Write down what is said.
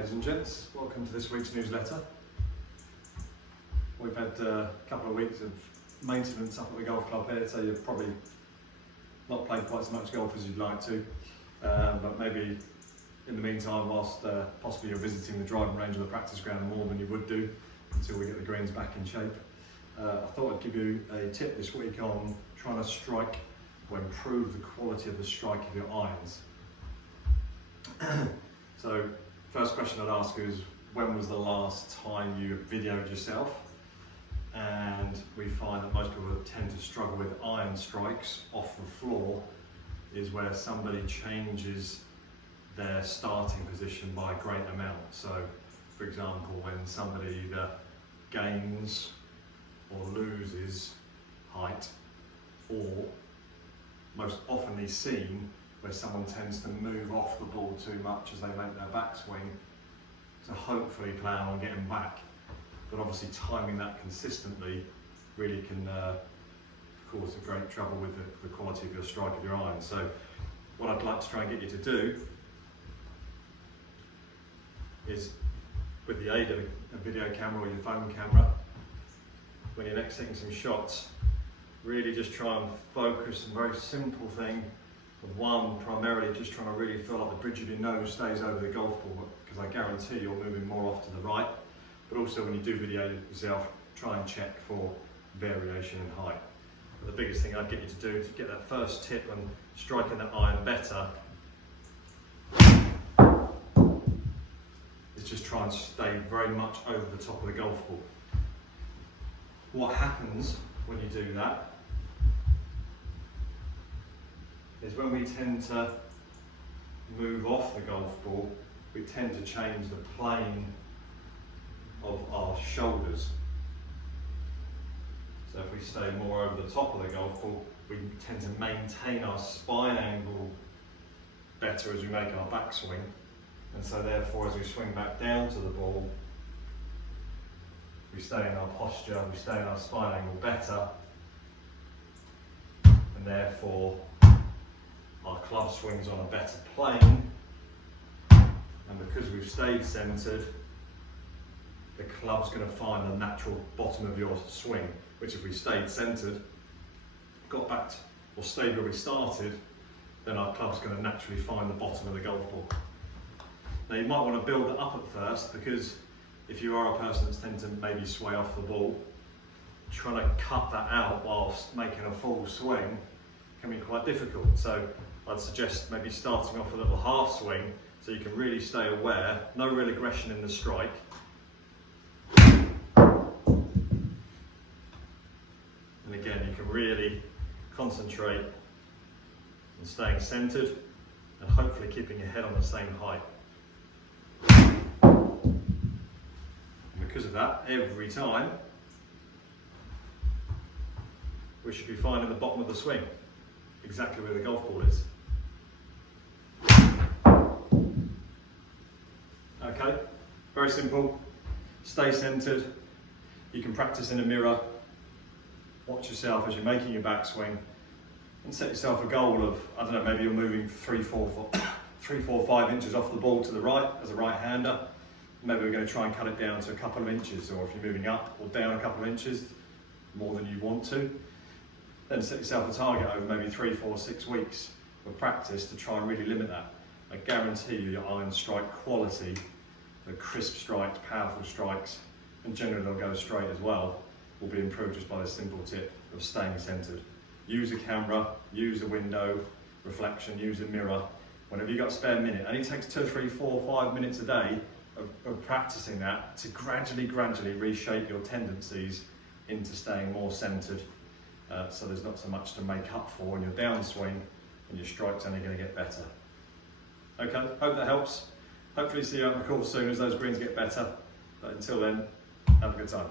ladies and gents, welcome to this week's newsletter. We've had a couple of weeks of maintenance up at the golf club here, so you've probably not played quite so much golf as you'd like to, but maybe in the meantime, whilst possibly you're visiting the driving range or the practice ground more than you would do until we get the greens back in shape, I thought I'd give you a tip this week on trying to strike or improve the quality of the strike of your irons. So, first question I'd ask is, when was the last time you videoed yourself? And we find that most people that tend to struggle with iron strikes off the floor is where somebody changes their starting position by a great amount. So, for example, when somebody either gains or loses height, or most oftenly seen where someone tends to move off the ball too much as they make their backswing to hopefully plan on getting back. But obviously timing that consistently really can cause a great trouble with the quality of your strike of your iron. So what I'd like to try and get you to do is, with the aid of a video camera or your phone camera, when you're next hitting some shots, really just try and focus on a very simple thing. One, primarily just trying to really feel like the bridge of your nose stays over the golf ball, because I guarantee you're moving more off to the right. But also when you do video yourself, try and check for variation in height. But the biggest thing I'd get you to do to get that first tip on striking that iron better is just try and stay very much over the top of the golf ball. What happens when you do that is when we tend to move off the golf ball, we tend to change the plane of our shoulders. So if we stay more over the top of the golf ball, we tend to maintain our spine angle better as we make our backswing. And so therefore, as we swing back down to the ball, we stay in our posture, we stay in our spine angle better, and therefore our club swings on a better plane, and because we've stayed centred, the club's going to find the natural bottom of your swing, which if we stayed centred, got back to, or stayed where we started, then our club's going to naturally find the bottom of the golf ball. Now you might want to build it up at first, because if you are a person that's tend to maybe sway off the ball, trying to cut that out whilst making a full swing can be quite difficult. So I'd suggest maybe starting off a little half swing so you can really stay aware, no real aggression in the strike. And again, you can really concentrate on staying centred and hopefully keeping your head on the same height. And because of that, every time we should be finding the bottom of the swing, exactly where the golf ball is. Okay, very simple. Stay centred. You can practice in a mirror. Watch yourself as you're making your backswing, and set yourself a goal of, I don't know, maybe you're moving 3, 4, 5 inches off the ball to the right as a right-hander. Maybe we're going to try and cut it down to a couple of inches, or if you're moving up or down a couple of inches more than you want to, then set yourself a target over maybe 3, 4, 6 weeks of practice to try and really limit that. I guarantee you your iron strike quality, the crisp strikes, powerful strikes, and generally they'll go straight as well, will be improved just by this simple tip of staying centred. Use a camera, use a window, reflection, use a mirror. Whenever you've got a spare minute, it only takes 2, 3, 4, 5 minutes a day of practicing that to gradually reshape your tendencies into staying more centred. So there's not so much to make up for in your downswing, and your strike's only going to get better. Okay, hope that helps. Hopefully see you out on the course soon as those greens get better. But until then, have a good time.